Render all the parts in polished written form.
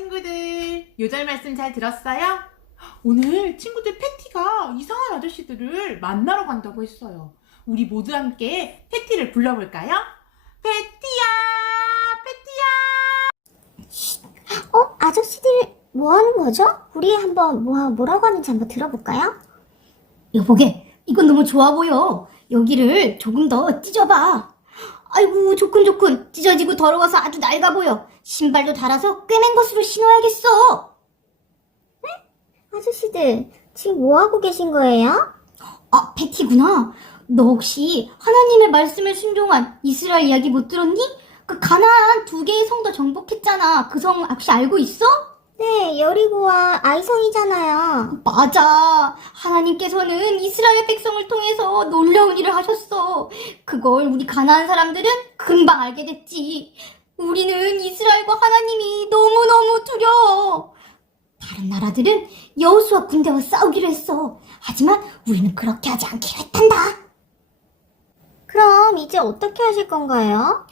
친구들, 요절 말씀 잘 들었어요? 오늘 친구들 패티가 이상한 아저씨들을 만나러 간다고 했어요. 우리 모두 함께 패티를 불러볼까요? 패티야, 패티야. 아저씨들 뭐 하는 거죠? 우리 한번 뭐라고 하는지 한번 들어볼까요? 여보게, 이건 너무 좋아 보여. 여기를 조금 더 찢어봐. 아이고, 조끈조끈. 찢어지고 더러워서 아주 낡아 보여. 신발도 달아서 꿰맨 것으로 신어야겠어. 아저씨들 지금 뭐 하고 계신 거예요? 아, 패티구나. 너 혹시 하나님의 말씀에 순종한 이스라엘 이야기 못 들었니? 그 가나안 2개의 성도 정복했잖아. 그 성 혹시 알고 있어? 네, 여리고와 아이성이잖아요. 맞아. 하나님께서는 이스라엘 백성을 통해서 놀라운 일을 하셨어. 그걸 우리 가나안 사람들은 금방 알게 됐지. 우리는 이스라엘과 하나님이 너무너무 두려워. 다른 나라들은 여호수아 군대와 싸우기로 했어. 하지만 우리는 그렇게 하지 않기로 했단다. 그럼 이제 어떻게 하실 건가요?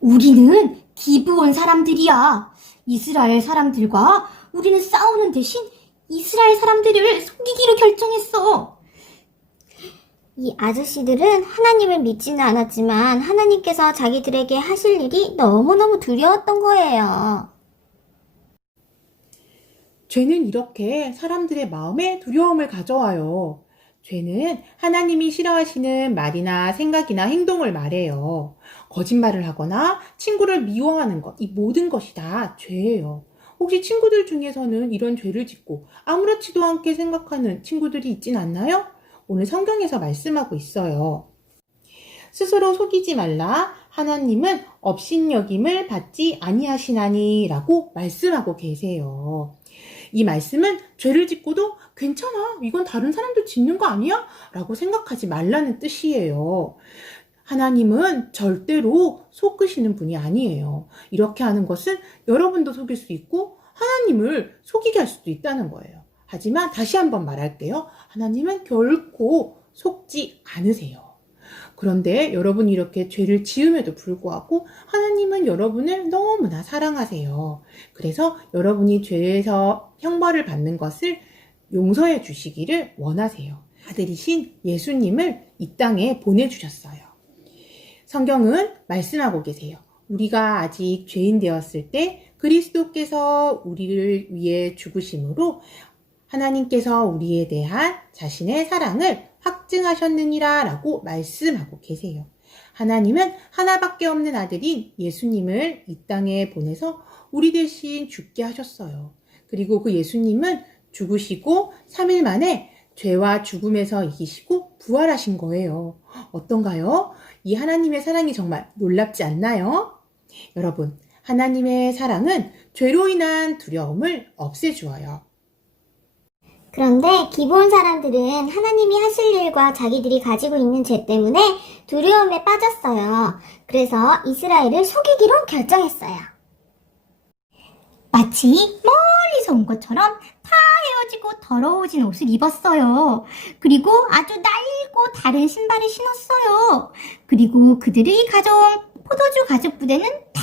우리는 기브온 사람들이야. 이스라엘 사람들과 우리는 싸우는 대신 이스라엘 사람들을 속이기로 결정했어. 이 아저씨들은 하나님을 믿지는 않았지만 하나님께서 자기들에게 하실 일이 너무너무 두려웠던 거예요. 죄는 이렇게 사람들의 마음에 두려움을 가져와요. 죄는 하나님이 싫어하시는 말이나 생각이나 행동을 말해요. 거짓말을 하거나 친구를 미워하는 것, 이 모든 것이 다 죄예요. 혹시 친구들 중에서는 이런 죄를 짓고 아무렇지도 않게 생각하는 친구들이 있진 않나요? 오늘 성경에서 말씀하고 있어요. 스스로 속이지 말라. 하나님은 업신여김을 받지 아니하시나니 라고 말씀하고 계세요. 이 말씀은 죄를 짓고도 괜찮아, 이건 다른 사람들 짓는 거 아니야? 라고 생각하지 말라는 뜻이에요. 하나님은 절대로 속으시는 분이 아니에요. 이렇게 하는 것은 여러분도 속일 수 있고 하나님을 속이게 할 수도 있다는 거예요. 하지만 다시 한번 말할게요. 하나님은 결코 속지 않으세요. 그런데 여러분이 이렇게 죄를 지음에도 불구하고 하나님은 여러분을 너무나 사랑하세요. 그래서 여러분이 죄에서 형벌을 받는 것을 용서해 주시기를 원하세요. 아들이신 예수님을 이 땅에 보내주셨어요. 성경은 말씀하고 계세요. 우리가 아직 죄인 되었을 때 그리스도께서 우리를 위해 죽으심으로 하나님께서 우리에 대한 자신의 사랑을 확증하셨느니라 라고 말씀하고 계세요. 하나님은 하나밖에 없는 아들인 예수님을 이 땅에 보내서 우리 대신 죽게 하셨어요. 그리고 그 예수님은 죽으시고 3일 만에 죄와 죽음에서 이기시고 부활하신 거예요. 어떤가요? 이 하나님의 사랑이 정말 놀랍지 않나요? 여러분, 하나님의 사랑은 죄로 인한 두려움을 없애주어요. 그런데 기본 사람들은 하나님이 하실 일과 자기들이 가지고 있는 죄 때문에 두려움에 빠졌어요. 그래서 이스라엘을 속이기로 결정했어요. 마치 멀리서 온 것처럼 다 헤어지고 더러워진 옷을 입었어요. 그리고 아주 낡고 다른 신발을 신었어요. 그리고 그들의 가정, 포도주 가죽 부대는 다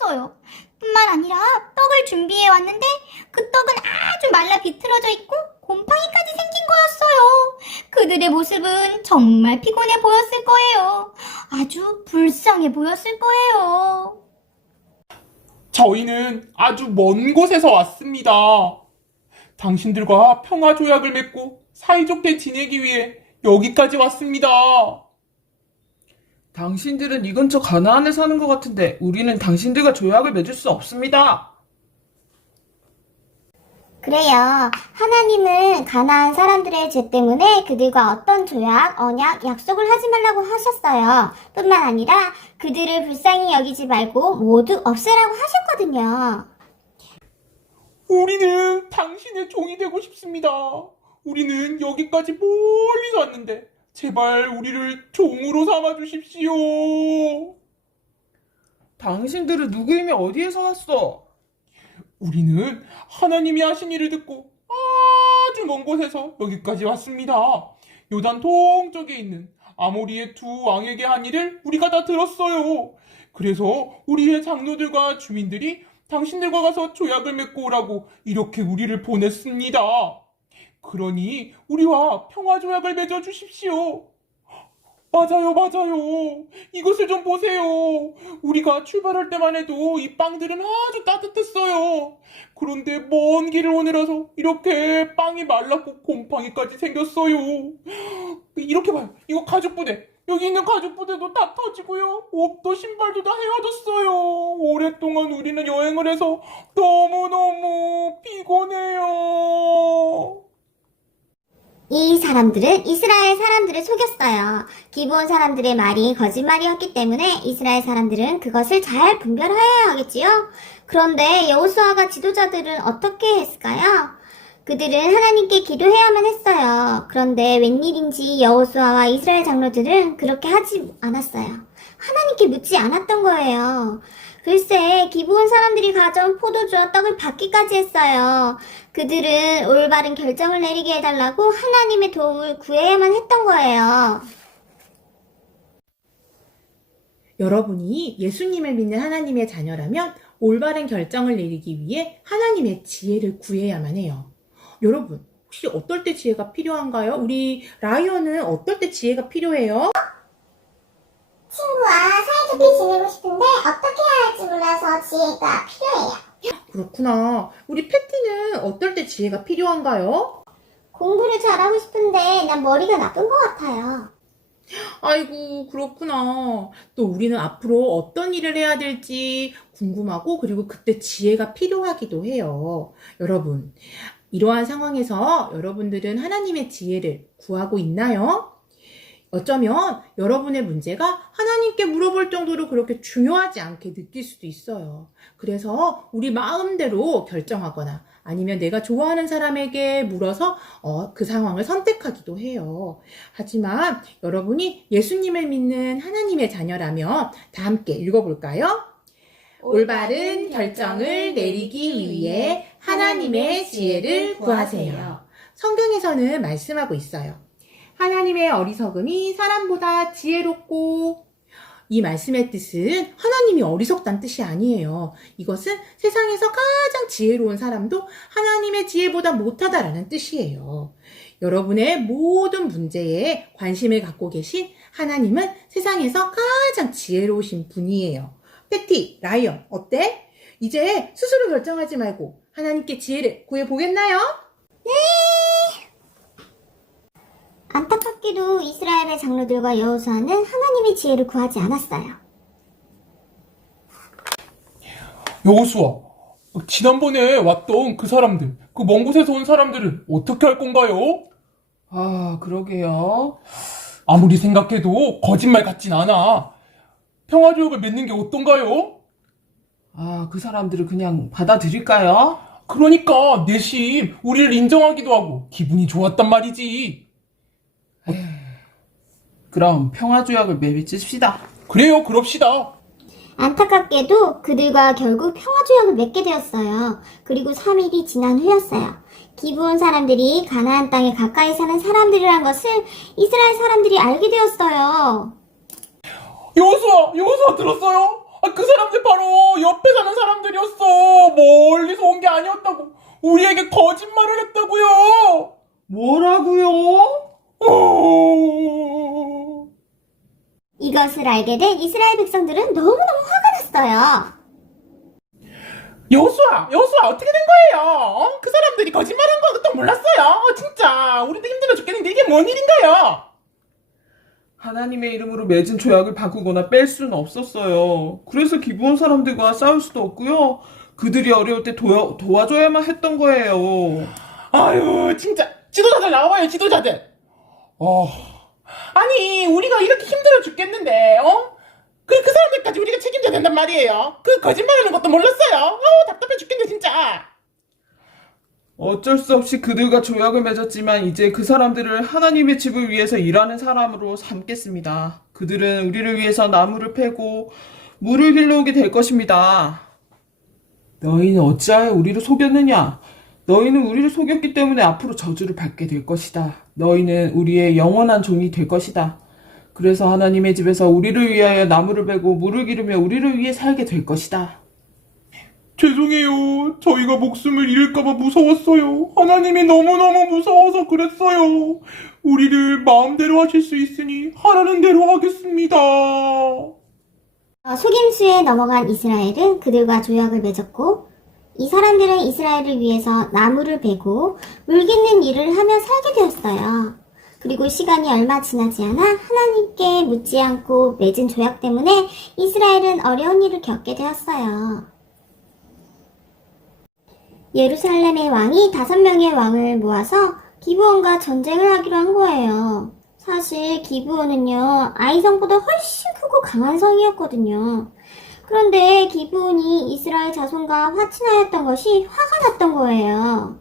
터졌어요. 뿐만 아니라 떡을 준비해 왔는데 그 떡은 아주 말라 비틀어져 있고 곰팡이까지 생긴 거였어요. 그들의 모습은 정말 피곤해 보였을 거예요. 아주 불쌍해 보였을 거예요. 저희는 아주 먼 곳에서 왔습니다. 당신들과 평화 조약을 맺고 사이좋게 지내기 위해 여기까지 왔습니다. 당신들은 이 근처 가나안에 사는 것 같은데 우리는 당신들과 조약을 맺을 수 없습니다. 그래요. 하나님은 가나안 사람들의 죄 때문에 그들과 어떤 조약, 언약, 약속을 하지 말라고 하셨어요. 뿐만 아니라 그들을 불쌍히 여기지 말고 모두 없애라고 하셨거든요. 우리는 당신의 종이 되고 싶습니다. 우리는 여기까지 멀리서 왔는데 제발 우리를 종으로 삼아 주십시오. 당신들은 누구이며 어디에서 왔어? 우리는 하나님이 하신 일을 듣고 아주 먼 곳에서 여기까지 왔습니다. 요단 동쪽에 있는 아모리의 2 왕에게 한 일을 우리가 다 들었어요. 그래서 우리의 장로들과 주민들이 당신들과 가서 조약을 맺고 오라고 이렇게 우리를 보냈습니다. 그러니 우리와 평화조약을 맺어주십시오. 맞아요, 맞아요. 이것을 좀 보세요. 우리가 출발할 때만 해도 이 빵들은 아주 따뜻했어요. 그런데 먼 길을 오느라서 이렇게 빵이 말랐고 곰팡이까지 생겼어요. 이렇게 봐요. 이거 가죽 부대. 여기 있는 가죽 부대도 다 터지고요. 옷도 신발도 다 헤어졌어요. 오랫동안 우리는 여행을 해서 너무너무 피곤해요. 이 사람들은 이스라엘 사람들을 속였어요. 기브온 사람들의 말이 거짓말이었기 때문에 이스라엘 사람들은 그것을 잘 분별하여야 하겠지요. 그런데 여호수아가 지도자들은 어떻게 했을까요? 그들은 하나님께 기도해야만 했어요. 그런데 웬일인지 여호수아와 이스라엘 장로들은 그렇게 하지 않았어요. 하나님께 묻지 않았던 거예요. 글쎄, 기브온 사람들이 가져온 포도주와 떡을 받기까지 했어요. 그들은 올바른 결정을 내리게 해달라고 하나님의 도움을 구해야만 했던 거예요. 여러분이 예수님을 믿는 하나님의 자녀라면 올바른 결정을 내리기 위해 하나님의 지혜를 구해야만 해요. 여러분, 혹시 어떨 때 지혜가 필요한가요? 우리 라이언은 어떨 때 지혜가 필요해요? 친구와 사이좋게 지내고 싶은데 어떻게 해야 할지 몰라서 지혜가 필요해요. 그렇구나. 우리 패티는 어떨 때 지혜가 필요한가요? 공부를 잘하고 싶은데 난 머리가 나쁜 것 같아요. 아이고, 그렇구나. 또 우리는 앞으로 어떤 일을 해야 될지 궁금하고 그리고 그때 지혜가 필요하기도 해요. 여러분, 이러한 상황에서 여러분들은 하나님의 지혜를 구하고 있나요? 어쩌면 여러분의 문제가 하나님께 물어볼 정도로 그렇게 중요하지 않게 느낄 수도 있어요. 그래서 우리 마음대로 결정하거나 아니면 내가 좋아하는 사람에게 물어서 그 상황을 선택하기도 해요. 하지만 여러분이 예수님을 믿는 하나님의 자녀라면 다 함께 읽어볼까요? 올바른 결정을 내리기 위해 하나님의 지혜를 구하세요. 성경에서는 말씀하고 있어요. 하나님의 어리석음이 사람보다 지혜롭고, 이 말씀의 뜻은 하나님이 어리석다는 뜻이 아니에요. 이것은 세상에서 가장 지혜로운 사람도 하나님의 지혜보다 못하다라는 뜻이에요. 여러분의 모든 문제에 관심을 갖고 계신 하나님은 세상에서 가장 지혜로우신 분이에요. 패티, 라이언, 어때? 이제 스스로 결정하지 말고 하나님께 지혜를 구해보겠나요? 안타깝게도 이스라엘의 장로들과 여호수아는 하나님의 지혜를 구하지 않았어요. 여호수아, 지난번에 왔던 그 사람들, 그 먼 곳에서 온 사람들은 어떻게 할 건가요? 아, 그러게요. 아무리 생각해도 거짓말 같진 않아. 평화조약을 맺는 게 어떤가요? 아, 그 사람들을 그냥 받아들일까요? 그러니까 내심 우리를 인정하기도 하고 기분이 좋았단 말이지. 그럼 평화조약을 맺읍시다. 그래요, 그럽시다. 안타깝게도 그들과 결국 평화조약을 맺게 되었어요. 그리고 3일이 지난 후였어요. 기브온 사람들이 가나안 땅에 가까이 사는 사람들이란 것을 이스라엘 사람들이 알게 되었어요. 여호수아 들었어요? 그 사람들 바로 옆에 사는 사람들이었어. 멀리서 온 게 아니었다고. 우리에게 거짓말을 했다고요. 뭐라고요? 이것을 알게 된 이스라엘 백성들은 너무너무 화가 났어요. 여호수아 어떻게 된 거예요? 그 사람들이 거짓말한 것도 몰랐어요. 진짜 우리도 힘들어 죽겠는데 이게 뭔 일인가요? 하나님의 이름으로 맺은 조약을 바꾸거나 뺄 수는 없었어요. 그래서 기브온 사람들과 싸울 수도 없고요. 그들이 어려울 때 도와줘야만 했던 거예요. 아유, 진짜 지도자들 나와요, 지도자들. 아니 우리가 이렇게 힘들어 죽겠는데 그 사람들까지 우리가 책임져야 된단 말이에요. 그 거짓말하는 것도 몰랐어요. 답답해 죽겠네 진짜. 어쩔 수 없이 그들과 조약을 맺었지만 이제 그 사람들을 하나님의 집을 위해서 일하는 사람으로 삼겠습니다. 그들은 우리를 위해서 나무를 패고 물을 길러오게 될 것입니다. 너희는 어찌하여 우리를 속였느냐? 너희는 우리를 속였기 때문에 앞으로 저주를 받게 될 것이다. 너희는 우리의 영원한 종이 될 것이다. 그래서 하나님의 집에서 우리를 위하여 나무를 베고 물을 기르며 우리를 위해 살게 될 것이다. 죄송해요. 저희가 목숨을 잃을까봐 무서웠어요. 하나님이 너무너무 무서워서 그랬어요. 우리를 마음대로 하실 수 있으니 하라는 대로 하겠습니다. 속임수에 넘어간 이스라엘은 그들과 조약을 맺었고 이 사람들은 이스라엘을 위해서 나무를 베고 물 깃는 일을 하며 살게 되었어요. 그리고 시간이 얼마 지나지 않아 하나님께 묻지 않고 맺은 조약 때문에 이스라엘은 어려운 일을 겪게 되었어요. 예루살렘의 왕이 5명의 왕을 모아서 기브온과 전쟁을 하기로 한 거예요. 사실 기브온은요, 아이성보다 훨씬 크고 강한 성이었거든요. 그런데 기브온이 이스라엘 자손과 화친하였던 것이 화가 났던 거예요.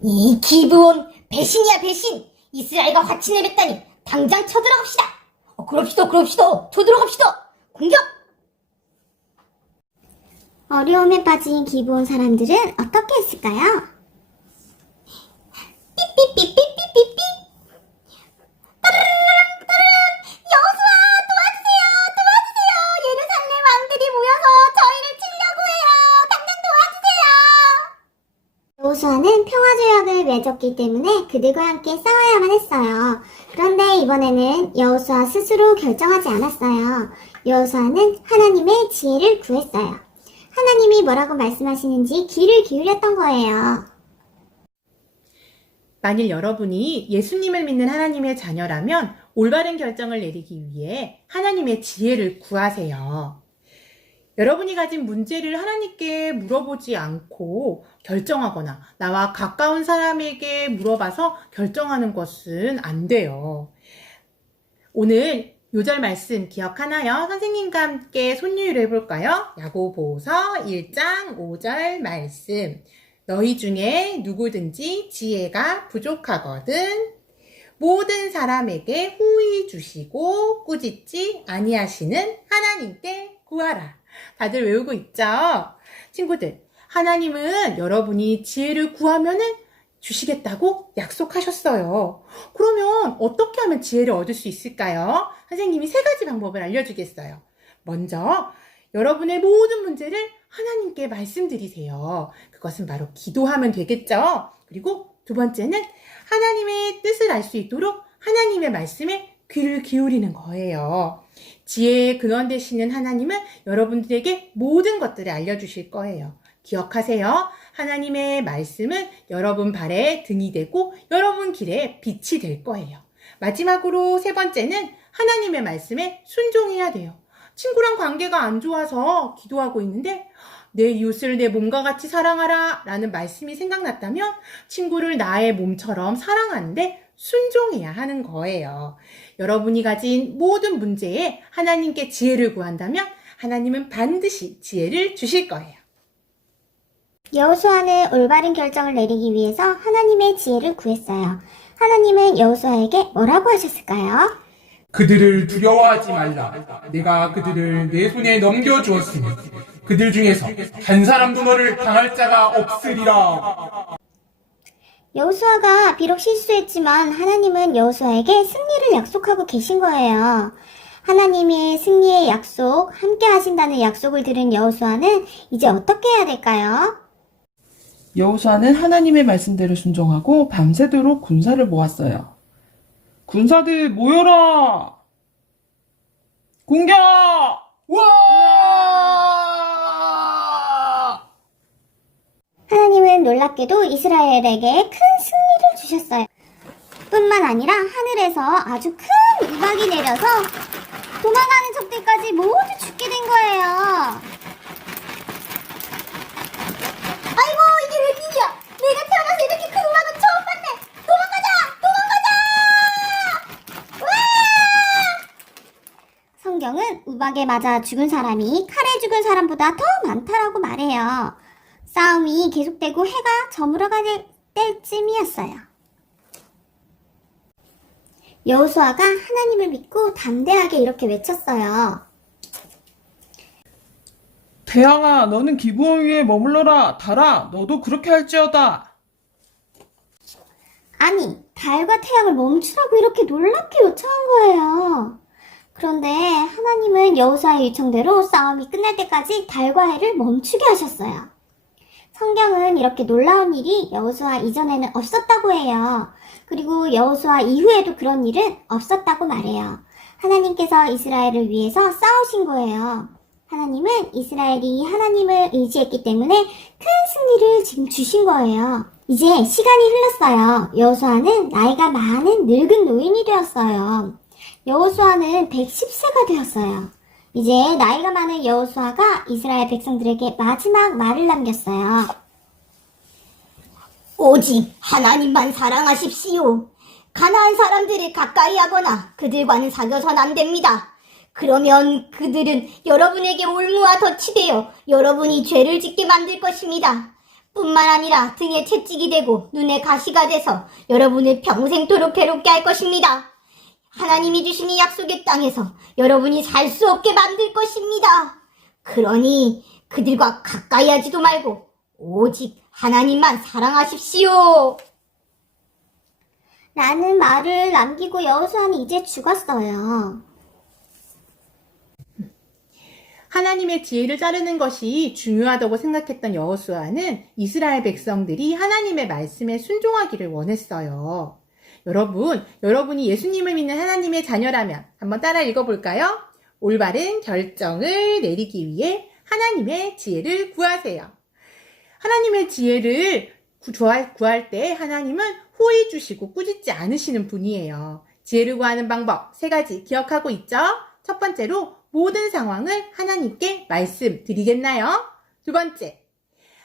이 기브온 배신이야 배신. 이스라엘과 화친을 맺다니 당장 쳐들어갑시다. 그럽시다. 쳐들어갑시다. 공격. 어려움에 빠진 기브온 사람들은 어떻게 했을까요? 삐삐삐삐삐삐삐. 여호수아 도와주세요. 예루살렘 왕들이 모여서 저희를 치려고 해요. 당장 도와주세요. 여호수아는 평화조약을 맺었기 때문에 그들과 함께 싸워야만 했어요. 그런데 이번에는 여호수아 스스로 결정하지 않았어요. 여호수아는 하나님의 지혜를 구했어요. 하나님이 뭐라고 말씀하시는지 귀를 기울였던 거예요. 만일 여러분이 예수님을 믿는 하나님의 자녀라면 올바른 결정을 내리기 위해 하나님의 지혜를 구하세요. 여러분이 가진 문제를 하나님께 물어보지 않고 결정하거나 나와 가까운 사람에게 물어봐서 결정하는 것은 안 돼요. 오늘 요절 말씀 기억하나요? 선생님과 함께 손유유를 해볼까요? 야고보서 1장 5절 말씀. 너희 중에 누구든지 지혜가 부족하거든 모든 사람에게 후히 주시고 꾸짖지 아니하시는 하나님께 구하라. 다들 외우고 있죠? 친구들, 하나님은 여러분이 지혜를 구하면은 주시겠다고 약속하셨어요. 그러면 어떻게 하면 지혜를 얻을 수 있을까요? 선생님이 3가지 방법을 알려주겠어요. 먼저 여러분의 모든 문제를 하나님께 말씀드리세요. 그것은 바로 기도하면 되겠죠? 그리고 2번째는 하나님의 뜻을 알 수 있도록 하나님의 말씀에 귀를 기울이는 거예요. 지혜의 근원 되시는 하나님은 여러분들에게 모든 것들을 알려주실 거예요. 기억하세요. 하나님의 말씀은 여러분 발에 등이 되고 여러분 길에 빛이 될 거예요. 마지막으로 3번째는 하나님의 말씀에 순종해야 돼요. 친구랑 관계가 안 좋아서 기도하고 있는데 내 이웃을 내 몸과 같이 사랑하라 라는 말씀이 생각났다면 친구를 나의 몸처럼 사랑하는데 순종해야 하는 거예요. 여러분이 가진 모든 문제에 하나님께 지혜를 구한다면 하나님은 반드시 지혜를 주실 거예요. 여호수아는 올바른 결정을 내리기 위해서 하나님의 지혜를 구했어요. 하나님은 여호수아에게 뭐라고 하셨을까요? 그들을 두려워하지 말라. 내가 그들을 내 손에 넘겨주었으니 그들 중에서 한 사람도 너를 당할 자가 없으리라. 여호수아가 비록 실수했지만 하나님은 여호수아에게 승리를 약속하고 계신 거예요. 하나님의 승리의 약속, 함께 하신다는 약속을 들은 여호수아는 이제 어떻게 해야 될까요? 여호수아는 하나님의 말씀대로 순종하고 밤새도록 군사를 모았어요. 군사들 모여라! 공격! 와! 하나님은 놀랍게도 이스라엘에게 큰 승리를 주셨어요. 뿐만 아니라 하늘에서 아주 큰 우박이 내려서 도망가는 적들까지 모두 죽게 된 거예요. 아이고 이게 웬일이야. 내가 태어나서 이렇게 큰 우박은 처음 봤네. 도망가자. 성경은 우박에 맞아 죽은 사람이 칼에 죽은 사람보다 더 많다라고 말해요. 싸움이 계속되고 해가 저물어갈 때쯤이었어요. 여호수아가 하나님을 믿고 담대하게 이렇게 외쳤어요. 태양아, 너는 기브온 위에 머물러라. 달아, 너도 그렇게 할지어다. 아니, 달과 태양을 멈추라고 이렇게 놀랍게 요청한 거예요. 그런데 하나님은 여호수아의 요청대로 싸움이 끝날 때까지 달과 해를 멈추게 하셨어요. 성경은 이렇게 놀라운 일이 여호수아 이전에는 없었다고 해요. 그리고 여호수아 이후에도 그런 일은 없었다고 말해요. 하나님께서 이스라엘을 위해서 싸우신 거예요. 하나님은 이스라엘이 하나님을 의지했기 때문에 큰 승리를 지금 주신 거예요. 이제 시간이 흘렀어요. 여호수아는 나이가 많은 늙은 노인이 되었어요. 여호수아는 110세가 되었어요. 이제 나이가 많은 여호수아가 이스라엘 백성들에게 마지막 말을 남겼어요. 오직 하나님만 사랑하십시오. 가나안 사람들을 가까이 하거나 그들과는 사귀어서는 안 됩니다. 그러면 그들은 여러분에게 올무와 덫이 되어 여러분이 죄를 짓게 만들 것입니다. 뿐만 아니라 등에 채찍이 되고 눈에 가시가 돼서 여러분을 평생토록 괴롭게 할 것입니다. 하나님이 주신 이 약속의 땅에서 여러분이 살 수 없게 만들 것입니다. 그러니 그들과 가까이 하지도 말고 오직 하나님만 사랑하십시오. 라는 말을 남기고 여호수아는 이제 죽었어요. 하나님의 지혜를 따르는 것이 중요하다고 생각했던 여호수아는 이스라엘 백성들이 하나님의 말씀에 순종하기를 원했어요. 여러분이 예수님을 믿는 하나님의 자녀라면 한번 따라 읽어볼까요? 올바른 결정을 내리기 위해 하나님의 지혜를 구하세요. 하나님의 지혜를 구할 때 하나님은 호의 주시고 꾸짖지 않으시는 분이에요. 지혜를 구하는 방법 3가지 기억하고 있죠? 첫 번째로 모든 상황을 하나님께 말씀드리겠나요? 두 번째,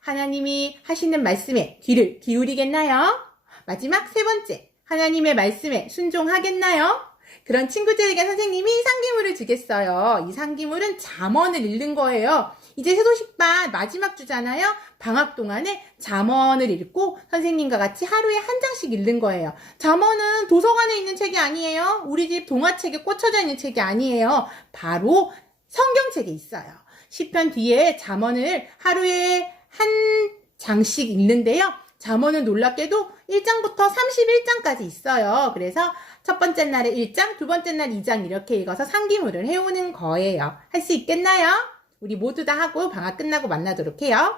하나님이 하시는 말씀에 귀를 기울이겠나요? 마지막 3번째, 하나님의 말씀에 순종하겠나요? 그런 친구들에게 선생님이 상기물을 주겠어요. 이 상기물은 잠언을 읽는 거예요. 이제 새소식반 마지막 주잖아요. 방학 동안에 잠언을 읽고 선생님과 같이 하루에 한 장씩 읽는 거예요. 잠언은 도서관에 있는 책이 아니에요. 우리 집 동화책에 꽂혀져 있는 책이 아니에요. 바로 성경책에 있어요. 시편 뒤에 잠언을 하루에 한 장씩 읽는데요. 잠언은 놀랍게도 1장부터 31장까지 있어요. 그래서 첫 번째 날에 1장, 두 번째 날 2장 이렇게 읽어서 상기물을 해오는 거예요. 할 수 있겠나요? 우리 모두 다 하고 방학 끝나고 만나도록 해요.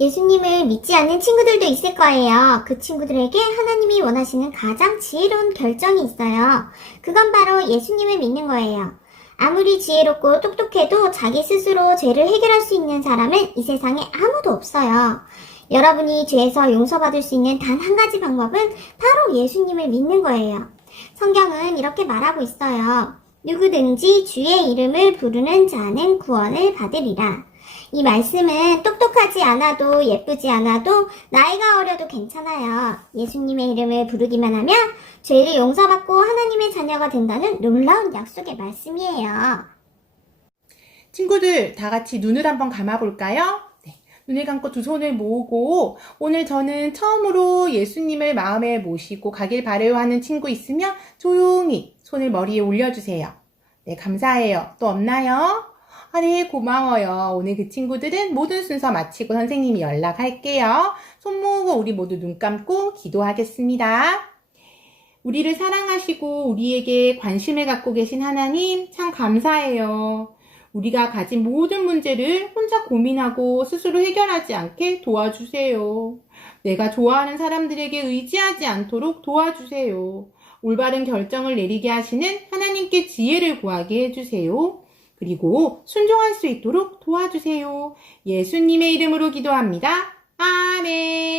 예수님을 믿지 않는 친구들도 있을 거예요. 그 친구들에게 하나님이 원하시는 가장 지혜로운 결정이 있어요. 그건 바로 예수님을 믿는 거예요. 아무리 지혜롭고 똑똑해도 자기 스스로 죄를 해결할 수 있는 사람은 이 세상에 아무도 없어요. 여러분이 죄에서 용서받을 수 있는 단 한 가지 방법은 바로 예수님을 믿는 거예요. 성경은 이렇게 말하고 있어요. 누구든지 주의 이름을 부르는 자는 구원을 받으리라. 이 말씀은 똑똑하지 않아도 예쁘지 않아도 나이가 어려도 괜찮아요. 예수님의 이름을 부르기만 하면 죄를 용서받고 하나님의 자녀가 된다는 놀라운 약속의 말씀이에요. 친구들 다 같이 눈을 한번 감아볼까요? 네, 눈을 감고 두 손을 모으고 오늘 저는 처음으로 예수님을 마음에 모시고 가길 바래요 하는 친구 있으면 조용히 손을 머리에 올려주세요. 네, 감사해요. 또 없나요? 아, 네, 고마워요. 오늘 그 친구들은 모든 순서 마치고 선생님이 연락할게요. 손 모으고 우리 모두 눈 감고 기도하겠습니다. 우리를 사랑하시고 우리에게 관심을 갖고 계신 하나님 참 감사해요. 우리가 가진 모든 문제를 혼자 고민하고 스스로 해결하지 않게 도와주세요. 내가 좋아하는 사람들에게 의지하지 않도록 도와주세요. 올바른 결정을 내리게 하시는 하나님께 지혜를 구하게 해주세요. 그리고 순종할 수 있도록 도와주세요. 예수님의 이름으로 기도합니다. 아멘.